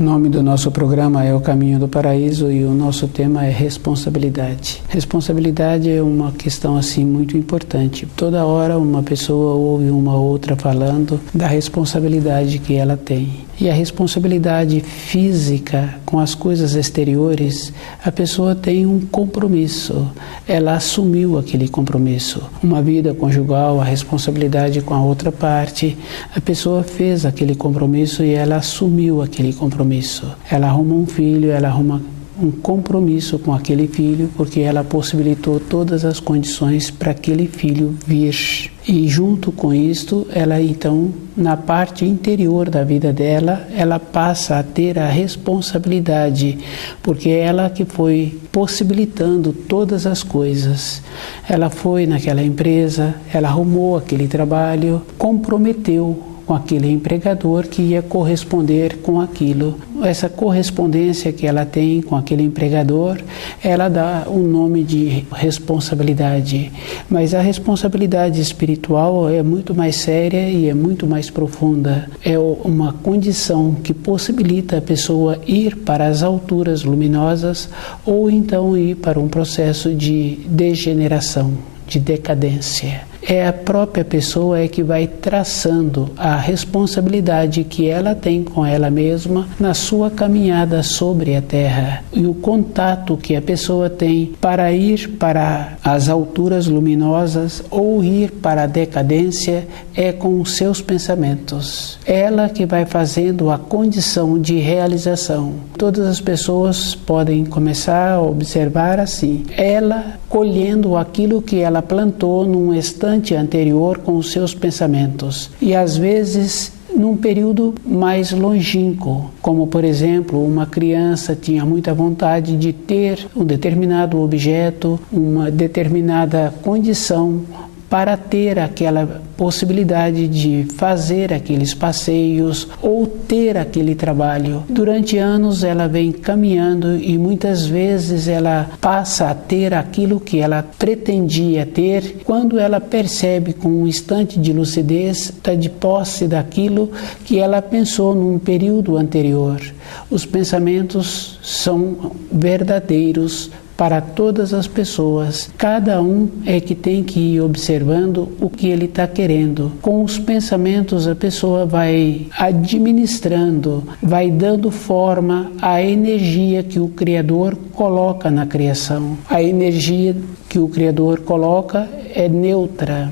O nome do nosso programa é O Caminho do Paraíso e o nosso tema é responsabilidade. Responsabilidade é uma questão assim muito importante. Toda hora uma pessoa ouve uma outra falando da responsabilidade que ela tem. E a responsabilidade física com as coisas exteriores, a pessoa tem um compromisso. Ela assumiu aquele compromisso. Uma vida conjugal, a responsabilidade com a outra parte, a pessoa fez aquele compromisso e ela assumiu aquele compromisso. Ela arruma um filho, ela arruma um compromisso com aquele filho, porque ela possibilitou todas as condições para aquele filho vir. E junto com isto, ela então, na parte interior da vida dela, ela passa a ter a responsabilidade, porque é ela que foi possibilitando todas as coisas. Ela foi naquela empresa, ela arrumou aquele trabalho, comprometeu com aquele empregador que ia corresponder com aquilo. Essa correspondência que ela tem com aquele empregador, ela dá um nome de responsabilidade. Mas a responsabilidade espiritual é muito mais séria e é muito mais profunda. É uma condição que possibilita a pessoa ir para as alturas luminosas ou então ir para um processo de degeneração, de decadência. É a própria pessoa que vai traçando a responsabilidade que ela tem com ela mesma na sua caminhada sobre a Terra. E o contato que a pessoa tem para ir para as alturas luminosas ou ir para a decadência é com os seus pensamentos. Ela que vai fazendo a condição de realização. Todas as pessoas podem começar a observar assim. Ela colhendo aquilo que ela plantou num instante anterior com os seus pensamentos. E às vezes num período mais longínquo, como por exemplo, uma criança tinha muita vontade de ter um determinado objeto, uma determinada condição para ter aquela possibilidade de fazer aqueles passeios ou ter aquele trabalho. Durante anos ela vem caminhando e muitas vezes ela passa a ter aquilo que ela pretendia ter quando ela percebe com um instante de lucidez, está de posse daquilo que ela pensou num período anterior. Os pensamentos são verdadeiros para todas as pessoas. Cada um é que tem que ir observando o que ele está querendo. Com os pensamentos a pessoa vai administrando, vai dando forma à energia que o Criador coloca na criação. A energia que o Criador coloca é neutra.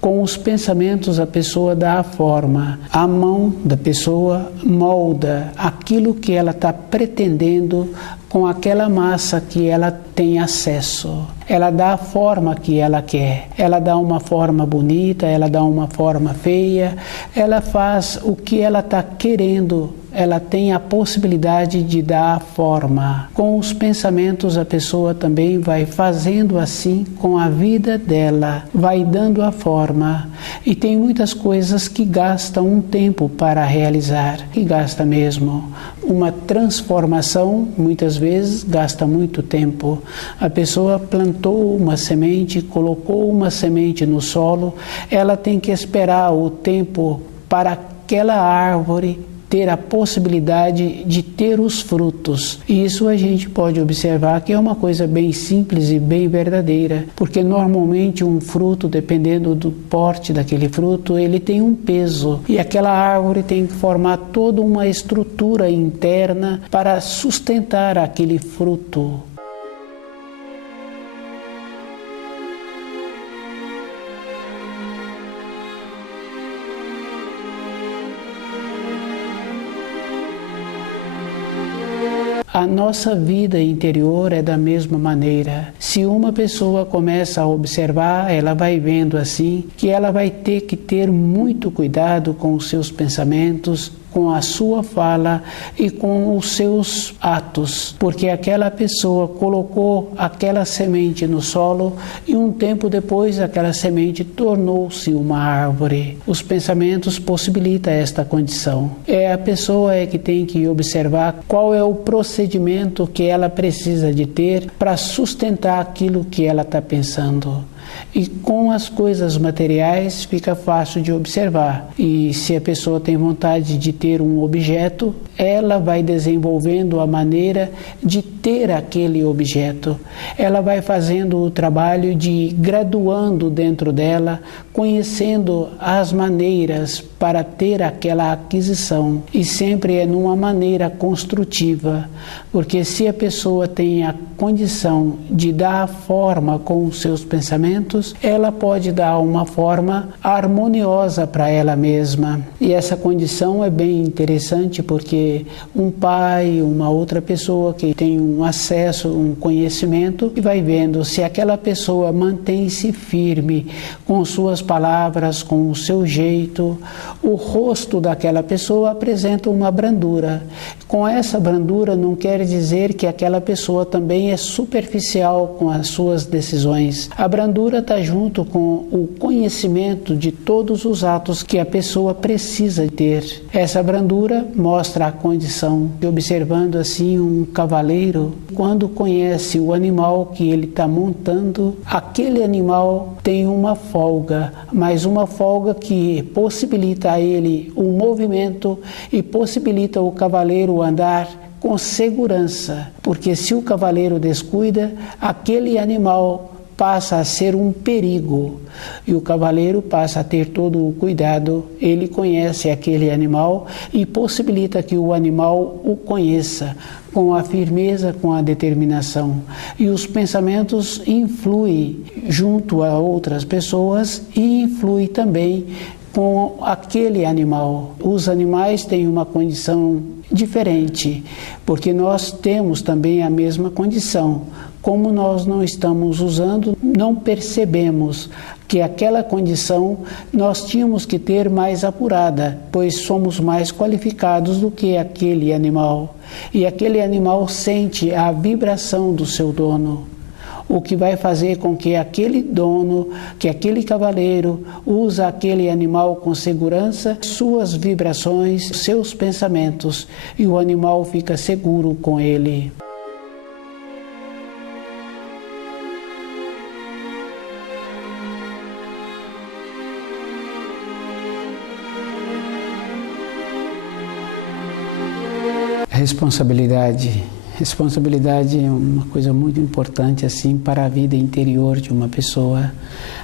Com os pensamentos a pessoa dá a forma, a mão da pessoa molda aquilo que ela está pretendendo com aquela massa que ela tem acesso. Ela dá a forma que ela quer, ela dá uma forma bonita, ela dá uma forma feia, ela faz o que ela está querendo. Ela tem a possibilidade de dar a forma. Com os pensamentos a pessoa também vai fazendo assim com a vida dela, vai dando a forma. E tem muitas coisas que gastam um tempo para realizar, que gasta mesmo. Uma transformação, muitas vezes, gasta muito tempo. A pessoa plantou uma semente, colocou uma semente no solo, ela tem que esperar o tempo para aquela árvore ter a possibilidade de ter os frutos. E isso a gente pode observar que é uma coisa bem simples e bem verdadeira, porque normalmente um fruto, dependendo do porte daquele fruto, ele tem um peso e aquela árvore tem que formar toda uma estrutura interna para sustentar aquele fruto. A nossa vida interior é da mesma maneira. Se uma pessoa começa a observar, ela vai vendo assim que ela vai ter que ter muito cuidado com os seus pensamentos, com a sua fala e com os seus atos, porque aquela pessoa colocou aquela semente no solo e um tempo depois aquela semente tornou-se uma árvore. Os pensamentos possibilitam esta condição. É a pessoa que tem que observar qual é o procedimento que ela precisa de ter para sustentar aquilo que ela está pensando. E com as coisas materiais fica fácil de observar. E se a pessoa tem vontade de ter um objeto, ela vai desenvolvendo a maneira de ter aquele objeto. Ela vai fazendo o trabalho de graduando dentro dela, conhecendo as maneiras para ter aquela aquisição. E sempre é numa maneira construtiva, porque se a pessoa tem a condição de dar forma com os seus pensamentos, ela pode dar uma forma harmoniosa para ela mesma. E essa condição é bem interessante porque um pai, uma outra pessoa que tem um acesso, um conhecimento, e vai vendo se aquela pessoa mantém-se firme com suas palavras, com o seu jeito, o rosto daquela pessoa apresenta uma brandura. Com essa brandura não quer dizer que aquela pessoa também é superficial com as suas decisões. A brandura está junto com o conhecimento de todos os atos que a pessoa precisa ter. Essa brandura mostra a condição de, observando assim um cavaleiro, quando conhece o animal que ele está montando, aquele animal tem uma folga, mas uma folga que possibilita a ele o movimento e possibilita o cavaleiro andar com segurança, porque se o cavaleiro descuida, aquele animal passa a ser um perigo e o cavaleiro passa a ter todo o cuidado. Ele conhece aquele animal e possibilita que o animal o conheça com a firmeza, com a determinação. E os pensamentos influem junto a outras pessoas e influem também com aquele animal. Os animais têm uma condição diferente, porque nós temos também a mesma condição. Como nós não estamos usando, não percebemos que aquela condição nós tínhamos que ter mais apurada, pois somos mais qualificados do que aquele animal. E aquele animal sente a vibração do seu dono, o que vai fazer com que aquele dono, que aquele cavaleiro usa aquele animal com segurança, suas vibrações, seus pensamentos, e o animal fica seguro com ele. Responsabilidade. Responsabilidade é uma coisa muito importante assim para a vida interior de uma pessoa.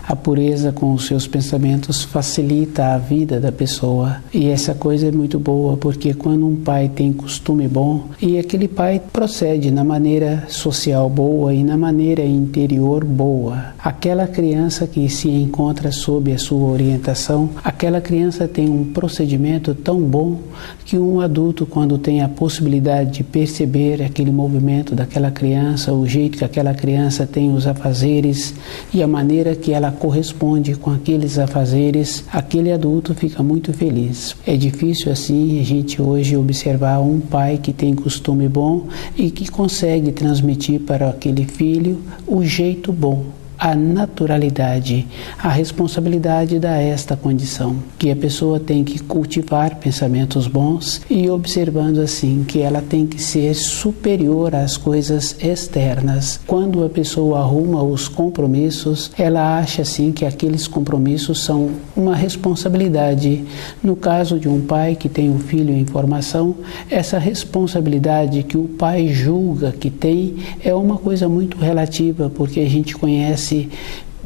A pureza com os seus pensamentos facilita a vida da pessoa. E essa coisa é muito boa, porque quando um pai tem costume bom, e aquele pai procede na maneira social boa e na maneira interior boa, aquela criança que se encontra sob a sua orientação, aquela criança tem um procedimento tão bom que um adulto, quando tem a possibilidade de perceber aquele movimento daquela criança, o jeito que aquela criança tem os afazeres e a maneira que ela corresponde com aqueles afazeres, aquele adulto fica muito feliz. É difícil assim a gente hoje observar um pai que tem costume bom e que consegue transmitir para aquele filho o jeito bom, a naturalidade. A responsabilidade dá esta condição, que a pessoa tem que cultivar pensamentos bons e observando assim que ela tem que ser superior às coisas externas. Quando a pessoa arruma os compromissos, ela acha assim que aqueles compromissos são uma responsabilidade. No caso de um pai que tem um filho em formação, essa responsabilidade que o pai julga que tem é uma coisa muito relativa, porque a gente conhece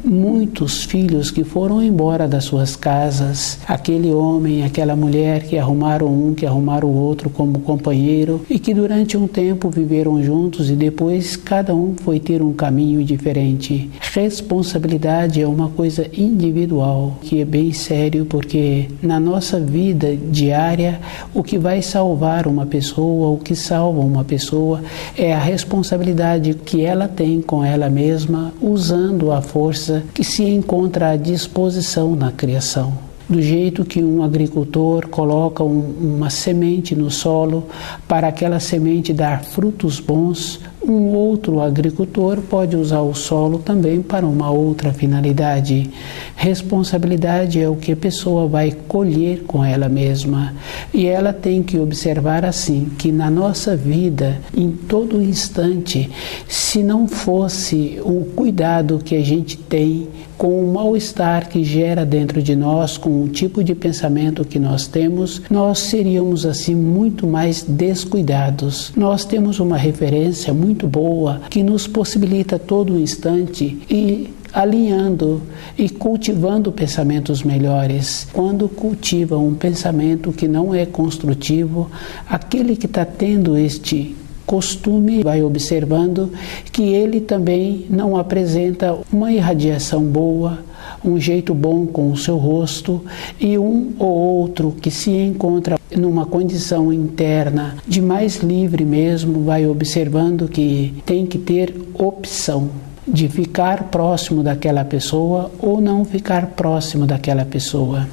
muitos filhos que foram embora das suas casas, aquele homem, aquela mulher que arrumaram um, que arrumaram o outro como companheiro e que durante um tempo viveram juntos e depois cada um foi ter um caminho diferente. Responsabilidade é uma coisa individual, que é bem sério, porque na nossa vida diária o que vai salvar uma pessoa, o que salva uma pessoa é a responsabilidade que ela tem com ela mesma, usando a força que se encontra à disposição na criação. Do jeito que um agricultor coloca uma semente no solo para aquela semente dar frutos bons, Um outro agricultor pode usar o solo também para uma outra finalidade. Responsabilidade é o que a pessoa vai colher com ela mesma. E ela tem que observar assim, que na nossa vida, em todo instante, se não fosse o cuidado que a gente tem com o mal-estar que gera dentro de nós, com o tipo de pensamento que nós temos, nós seríamos assim muito mais descuidados. Nós temos uma referência muito boa que nos possibilita todo instante e alinhando e cultivando pensamentos melhores. Quando cultiva um pensamento que não é construtivo, aquele que está tendo este costume vai observando que ele também não apresenta uma irradiação boa, um jeito bom com o seu rosto, e um ou outro que se encontra numa condição interna de mais livre mesmo, vai observando que tem que ter opção de ficar próximo daquela pessoa ou não ficar próximo daquela pessoa.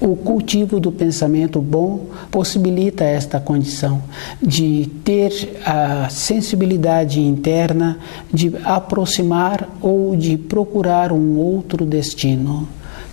O cultivo do pensamento bom possibilita esta condição de ter a sensibilidade interna de aproximar ou de procurar um outro destino.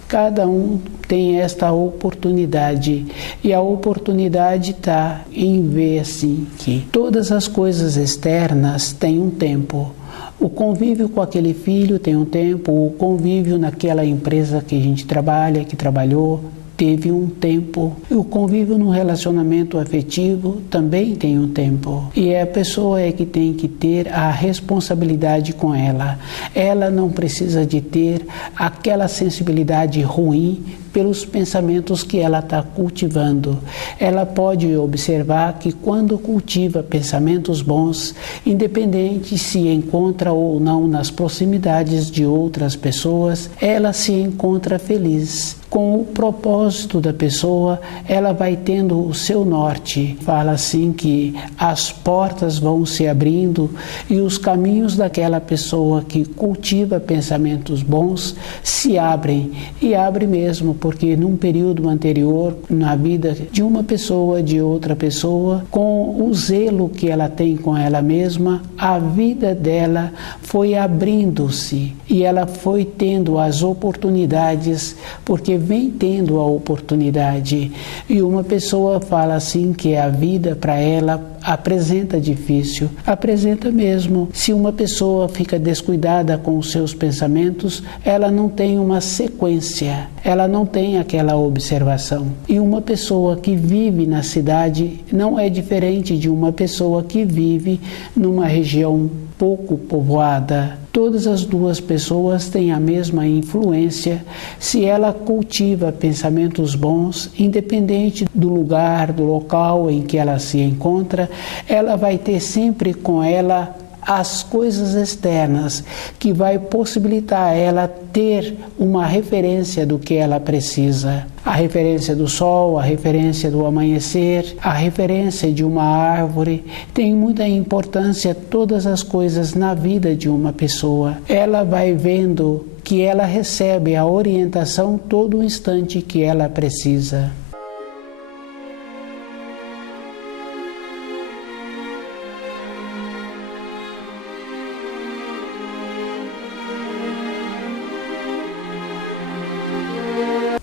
Cada um tem esta oportunidade, e a oportunidade está em ver assim que todas as coisas externas têm um tempo. O convívio com aquele filho tem um tempo, o convívio naquela empresa que a gente trabalha, que trabalhou, teve um tempo. O convívio no relacionamento afetivo também tem um tempo. E a pessoa é que tem que ter a responsabilidade com ela. Ela não precisa de ter aquela sensibilidade ruim pelos pensamentos que ela está cultivando. Ela pode observar que quando cultiva pensamentos bons, independente se encontra ou não nas proximidades de outras pessoas, ela se encontra feliz. Com o propósito da pessoa, ela vai tendo o seu norte. Fala assim que as portas vão se abrindo e os caminhos daquela pessoa que cultiva pensamentos bons se abrem. E abre mesmo, porque num período anterior, na vida de uma pessoa, de outra pessoa, com o zelo que ela tem com ela mesma, a vida dela foi abrindo-se e ela foi tendo as oportunidades, porque vem tendo a oportunidade. E uma pessoa fala assim que a vida para ela apresenta difícil, apresenta mesmo. Se uma pessoa fica descuidada com os seus pensamentos, ela não tem uma sequência, ela não tem aquela observação. E uma pessoa que vive na cidade não é diferente de uma pessoa que vive numa região pouco povoada. Todas as duas pessoas têm a mesma influência se ela cultiva pensamentos bons, independente do lugar, do local em que ela se encontra, ela vai ter sempre com ela as coisas externas que vai possibilitar ela ter uma referência do que ela precisa. A referência do sol, a referência do amanhecer, a referência de uma árvore. Tem muita importância todas as coisas na vida de uma pessoa. Ela vai vendo que ela recebe a orientação todo o instante que ela precisa.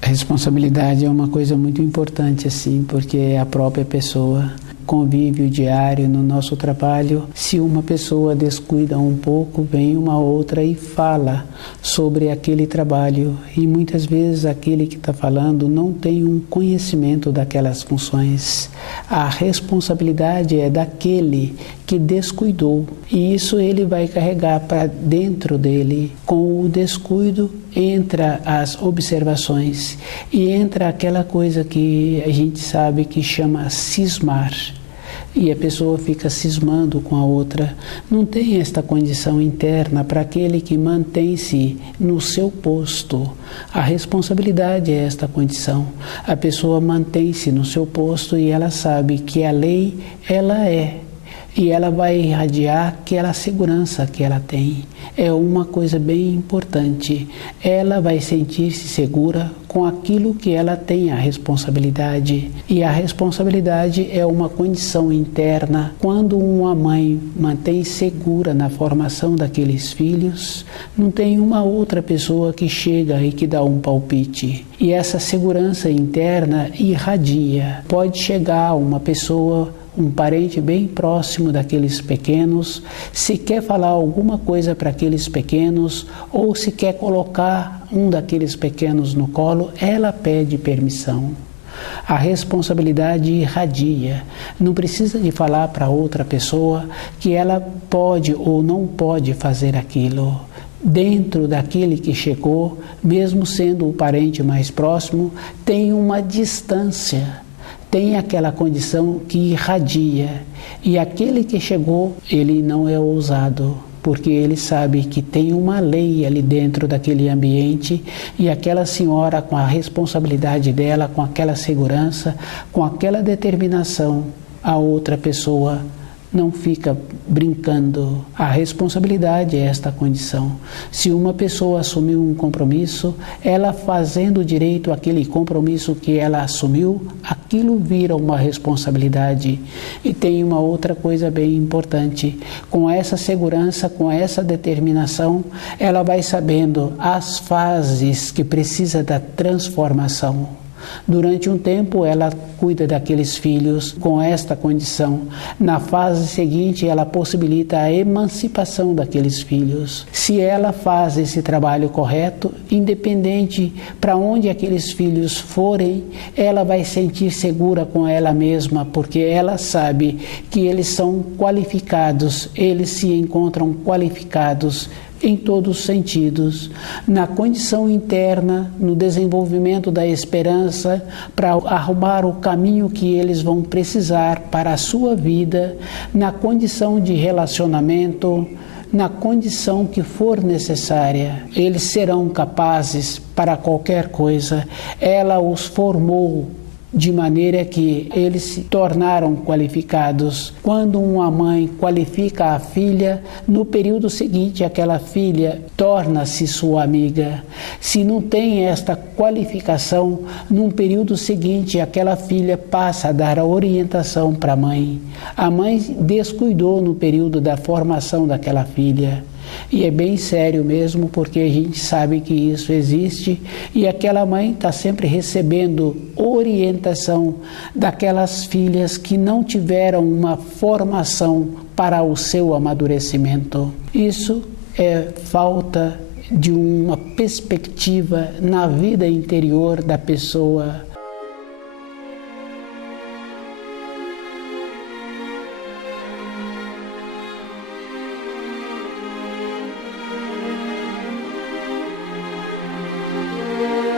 A responsabilidade é uma coisa muito importante, assim, porque a própria pessoa, convívio diário no nosso trabalho, se uma pessoa descuida um pouco, vem uma outra e fala sobre aquele trabalho. E muitas vezes aquele que está falando não tem um conhecimento daquelas funções. A responsabilidade é daquele que descuidou. E isso ele vai carregar para dentro dele. Com o descuido entra as observações e entra aquela coisa que a gente sabe que chama cismar. E a pessoa fica cismando com a outra. Não tem esta condição interna para aquele que mantém-se no seu posto. A responsabilidade é esta condição. A pessoa mantém-se no seu posto e ela sabe que a lei, ela é. e ela vai irradiar aquela segurança que ela tem. É uma coisa bem importante. Ela vai sentir-se segura com aquilo que ela tem a responsabilidade. E a responsabilidade é uma condição interna. Quando uma mãe mantém segura na formação daqueles filhos, não tem uma outra pessoa que chega e que dá um palpite. E essa segurança interna irradia. Pode chegar uma pessoa, um parente bem próximo daqueles pequenos, se quer falar alguma coisa para aqueles pequenos ou se quer colocar um daqueles pequenos no colo, ela pede permissão. A responsabilidade irradia. Não precisa de falar para outra pessoa que ela pode ou não pode fazer aquilo. Dentro daquele que chegou, mesmo sendo o parente mais próximo, tem uma distância. Tem aquela condição que irradia. E aquele que chegou, ele não é ousado, porque ele sabe que tem uma lei ali dentro daquele ambiente e aquela senhora, com a responsabilidade dela, com aquela segurança, com aquela determinação, a outra pessoa não fica brincando. A responsabilidade é esta condição. Se uma pessoa assumiu um compromisso, ela fazendo direito àquele compromisso que ela assumiu, aquilo vira uma responsabilidade. E tem uma outra coisa bem importante. Com essa segurança, com essa determinação, ela vai sabendo as fases que precisa da transformação. Durante um tempo ela cuida daqueles filhos com esta condição. Na fase seguinte ela possibilita a emancipação daqueles filhos. Se ela faz esse trabalho correto, independente para onde aqueles filhos forem, ela vai sentir segura com ela mesma, porque ela sabe que eles são qualificados, eles se encontram qualificados em todos os sentidos, na condição interna, no desenvolvimento da esperança, para arrumar o caminho que eles vão precisar para a sua vida, na condição de relacionamento, na condição que for necessária. Eles serão capazes para qualquer coisa. Ela os formou de maneira que eles se tornaram qualificados. Quando uma mãe qualifica a filha, no período seguinte aquela filha torna-se sua amiga. Se não tem esta qualificação, num período seguinte aquela filha passa a dar a orientação para a mãe. A mãe descuidou no período da formação daquela filha. E é bem sério mesmo, porque a gente sabe que isso existe e aquela mãe está sempre recebendo orientação daquelas filhas que não tiveram uma formação para o seu amadurecimento. Isso é falta de uma perspectiva na vida interior da pessoa.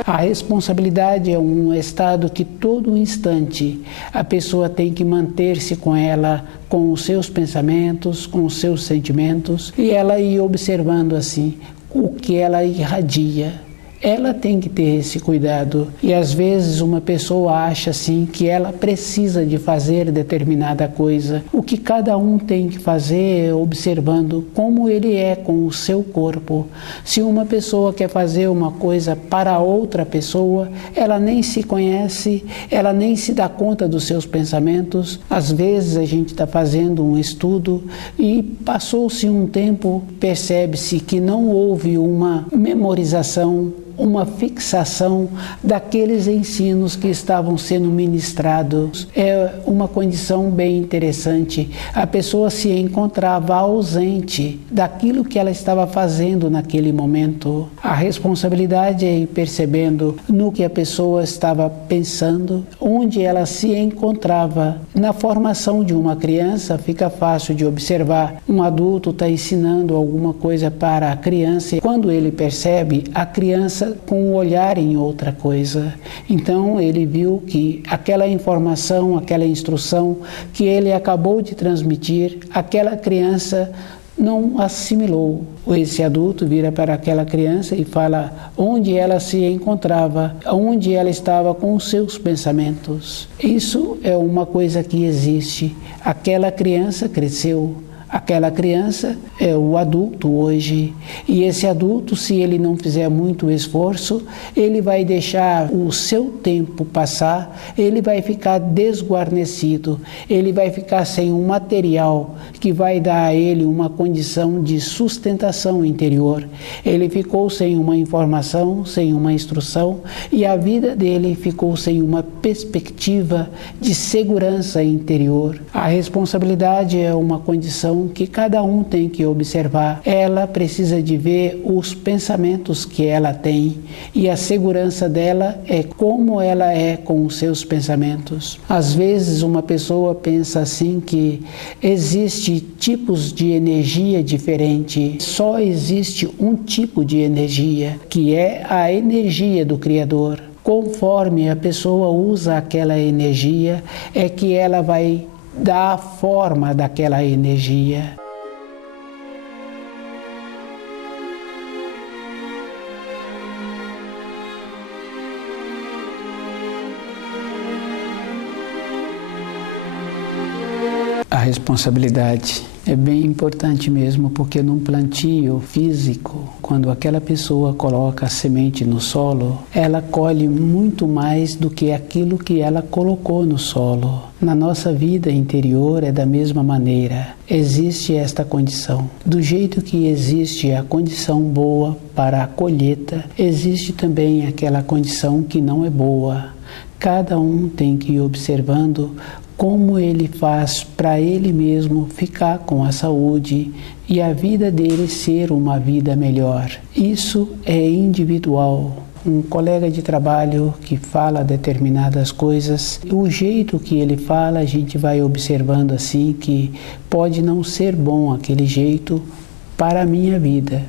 A responsabilidade é um estado que todo instante a pessoa tem que manter-se com ela, com os seus pensamentos, com os seus sentimentos, e ela ir observando assim o que ela irradia. Ela tem que ter esse cuidado. E às vezes uma pessoa acha assim que ela precisa de fazer determinada coisa. O que cada um tem que fazer é observando como ele é com o seu corpo. Se uma pessoa quer fazer uma coisa para outra pessoa, ela nem se conhece, ela nem se dá conta dos seus pensamentos. Às vezes a gente está fazendo um estudo e passou-se um tempo, percebe-se que não houve uma memorização, uma fixação daqueles ensinos que estavam sendo ministrados. É uma condição bem interessante. A pessoa se encontrava ausente daquilo que ela estava fazendo naquele momento. A responsabilidade é ir percebendo no que a pessoa estava pensando, onde ela se encontrava. Na formação de uma criança fica fácil de observar. Um adulto está ensinando alguma coisa para a criança e quando ele percebe, a criança com o olhar em outra coisa. Então ele viu que aquela informação, aquela instrução que ele acabou de transmitir, aquela criança não assimilou. Esse adulto vira para aquela criança e fala onde ela se encontrava, onde ela estava com os seus pensamentos. Isso é uma coisa que existe. Aquela criança cresceu. Aquela criança é o adulto hoje, e esse adulto, se ele não fizer muito esforço, ele vai deixar o seu tempo passar, ele vai ficar desguarnecido, ele vai ficar sem um material que vai dar a ele uma condição de sustentação interior. Ele ficou sem uma informação, sem uma instrução, e a vida dele ficou sem uma perspectiva de segurança interior. A responsabilidade é uma condição que cada um tem que observar. Ela precisa de ver os pensamentos que ela tem, e a segurança dela é como ela é com os seus pensamentos. Às vezes uma pessoa pensa assim que existe tipos de energia diferente. Só existe um tipo de energia, que é a energia do Criador. Conforme a pessoa usa aquela energia, é que ela vai dar a forma daquela energia. A responsabilidade é bem importante mesmo, porque num plantio físico, quando aquela pessoa coloca a semente no solo, ela colhe muito mais do que aquilo que ela colocou no solo. Na nossa vida interior é da mesma maneira. Existe esta condição. Do jeito que existe a condição boa para a colheita, existe também aquela condição que não é boa. Cada um tem que ir observando como ele faz para ele mesmo ficar com a saúde e a vida dele ser uma vida melhor. Isso é individual. Um colega de trabalho que fala determinadas coisas, o jeito que ele fala, a gente vai observando assim que pode não ser bom aquele jeito para a minha vida.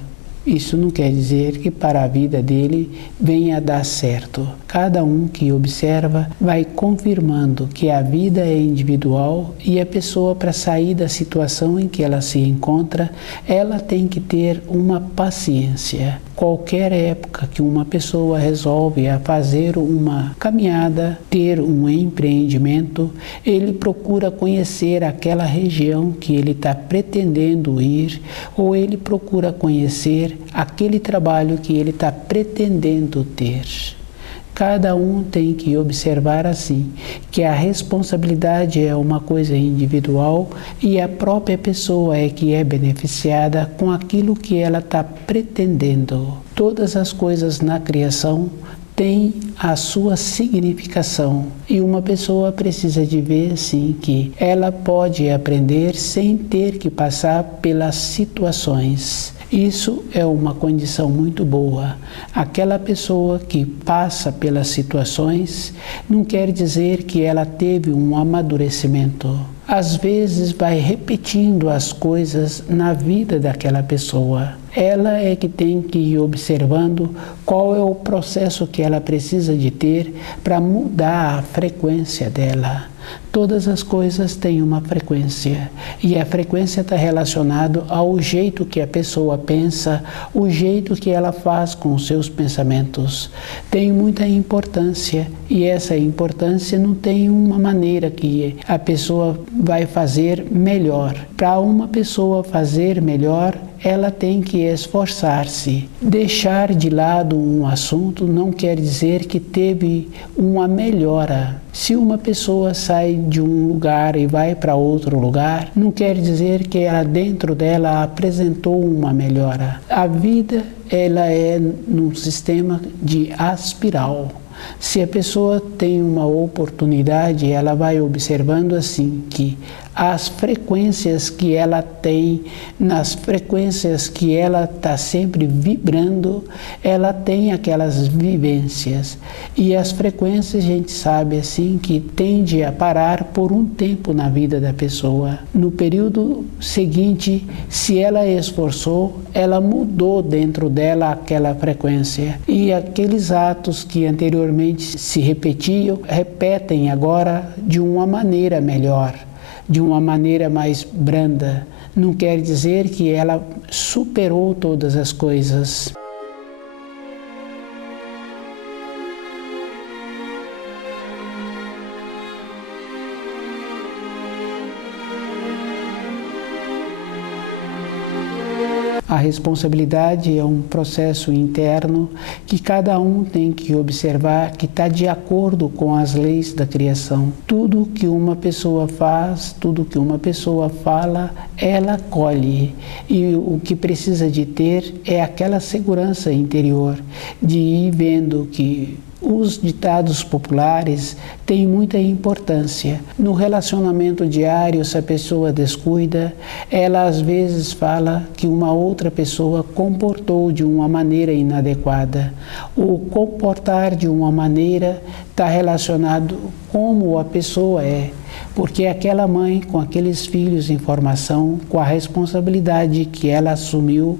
Isso não quer dizer que para a vida dele venha a dar certo. Cada um que observa vai confirmando que a vida é individual, e a pessoa, para sair da situação em que ela se encontra, ela tem que ter uma paciência. Qualquer época que uma pessoa resolve a fazer uma caminhada, ter um empreendimento, ele procura conhecer aquela região que ele está pretendendo ir, ou ele procura conhecer aquele trabalho que ele está pretendendo ter. Cada um tem que observar assim, que a responsabilidade é uma coisa individual e a própria pessoa é que é beneficiada com aquilo que ela está pretendendo. Todas as coisas na criação têm a sua significação, e uma pessoa precisa de ver sim que ela pode aprender sem ter que passar pelas situações. Isso é uma condição muito boa. Aquela pessoa que passa pelas situações não quer dizer que ela teve um amadurecimento. Às vezes vai repetindo as coisas na vida daquela pessoa. Ela é que tem que ir observando qual é o processo que ela precisa de ter para mudar a frequência dela. Todas as coisas têm uma frequência, e a frequência está relacionada ao jeito que a pessoa pensa, o jeito que ela faz com os seus pensamentos. Tem muita importância, e essa importância não tem uma maneira que a pessoa vai fazer melhor. Para uma pessoa fazer melhor, ela tem que esforçar-se. Deixar de lado um assunto não quer dizer que teve uma melhora. Se uma pessoa sai de um lugar e vai para outro lugar, não quer dizer que ela dentro dela apresentou uma melhora. A vida, ela é num sistema de espiral. Se a pessoa tem uma oportunidade, ela vai observando assim que as frequências que ela tem, nas frequências que ela está sempre vibrando, ela tem aquelas vivências. E as frequências a gente sabe assim que tende a parar por um tempo na vida da pessoa. No período seguinte, se ela esforçou, ela mudou dentro dela aquela frequência. E aqueles atos que anteriormente se repetiam, repetem agora de uma maneira melhor. de uma maneira mais branda, não quer dizer que ela superou todas as coisas. A responsabilidade é um processo interno que cada um tem que observar que está de acordo com as leis da criação. Tudo que uma pessoa faz, tudo que uma pessoa fala, ela colhe. E o que precisa de ter é aquela segurança interior de ir vendo que os ditados populares têm muita importância. No relacionamento diário, se a pessoa descuida, ela às vezes fala que uma outra pessoa comportou de uma maneira inadequada. O comportar de uma maneira está relacionado como a pessoa é. Porque aquela mãe, com aqueles filhos em formação, com a responsabilidade que ela assumiu,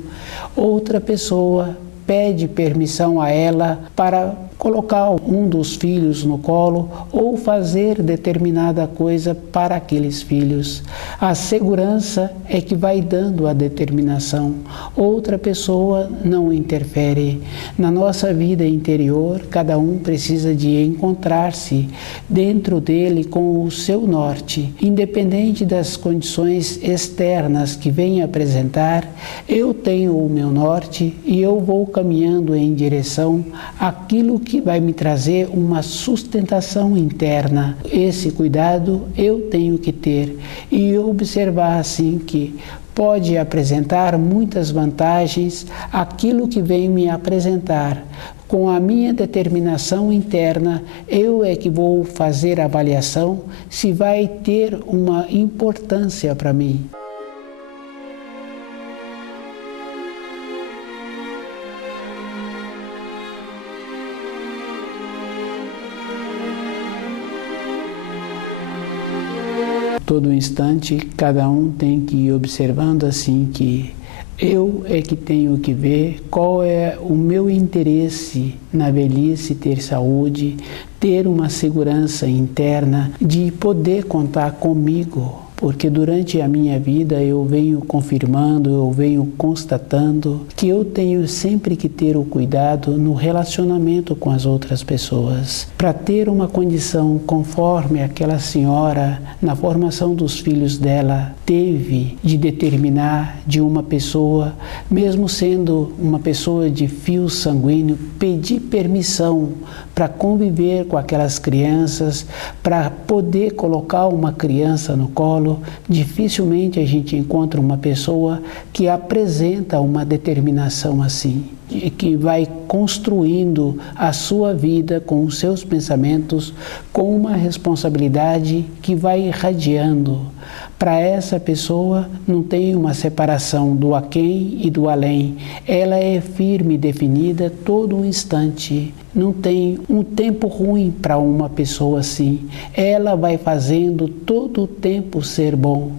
outra pessoa pede permissão a ela para colocar um dos filhos no colo ou fazer determinada coisa para aqueles filhos. A segurança é que vai dando a determinação. Outra pessoa não interfere. Na nossa vida interior, cada um precisa de encontrar-se dentro dele com o seu norte. Independente das condições externas que venha apresentar, eu tenho o meu norte e eu vou caminhando em direção àquilo que vai me trazer uma sustentação interna. Esse cuidado eu tenho que ter e observar assim que pode apresentar muitas vantagens aquilo que vem me apresentar. Com a minha determinação interna, eu é que vou fazer a avaliação se vai ter uma importância para mim. Todo instante, cada um tem que ir observando assim que eu é que tenho que ver qual é o meu interesse na velhice, ter saúde, ter uma segurança interna de poder contar comigo. Porque durante a minha vida eu venho confirmando, eu venho constatando que eu tenho sempre que ter o cuidado no relacionamento com as outras pessoas. Para ter uma condição conforme aquela senhora, na formação dos filhos dela, teve de determinar de uma pessoa, mesmo sendo uma pessoa de fio sanguíneo, pedir permissão para conviver com aquelas crianças, para poder colocar uma criança no colo. Dificilmente a gente encontra uma pessoa que apresenta uma determinação assim, que vai construindo a sua vida com os seus pensamentos, com uma responsabilidade que vai irradiando. Para essa pessoa não tem uma separação do aquém e do além. Ela é firme e definida todo um instante. Não tem um tempo ruim para uma pessoa assim. Ela vai fazendo todo o tempo ser bom,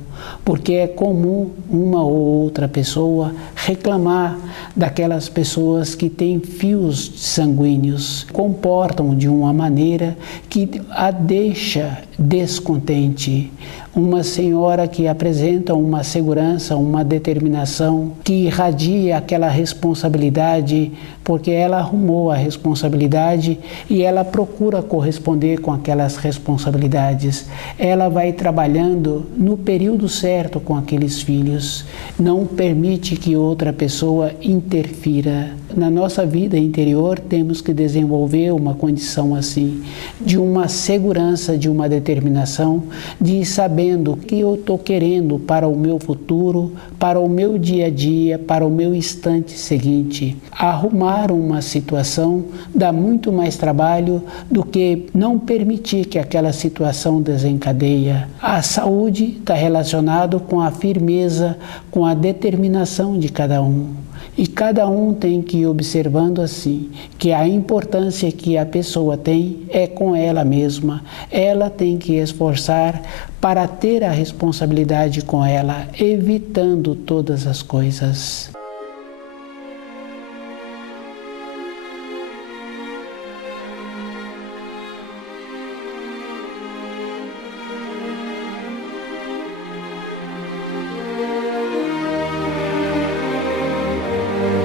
porque é comum uma ou outra pessoa reclamar daquelas pessoas que têm fios sanguíneos, comportam de uma maneira que a deixa descontente. Uma senhora que apresenta uma segurança, uma determinação, que irradia aquela responsabilidade, porque ela arrumou a responsabilidade e ela procura corresponder com aquelas responsabilidades. Ela vai trabalhando no período certo com aqueles filhos, não permite que outra pessoa interfira. Na nossa vida interior temos que desenvolver uma condição assim, de uma segurança, de uma determinação, de sabendo o que eu estou querendo para o meu futuro, para o meu dia a dia, para o meu instante seguinte. Arrumar uma situação dá muito mais trabalho do que não permitir que aquela situação desencadeie. A saúde está relacionada com a firmeza, com a determinação de cada um. E cada um tem que ir observando assim, que a importância que a pessoa tem é com ela mesma. Ela tem que esforçar para ter a responsabilidade com ela, evitando todas as coisas.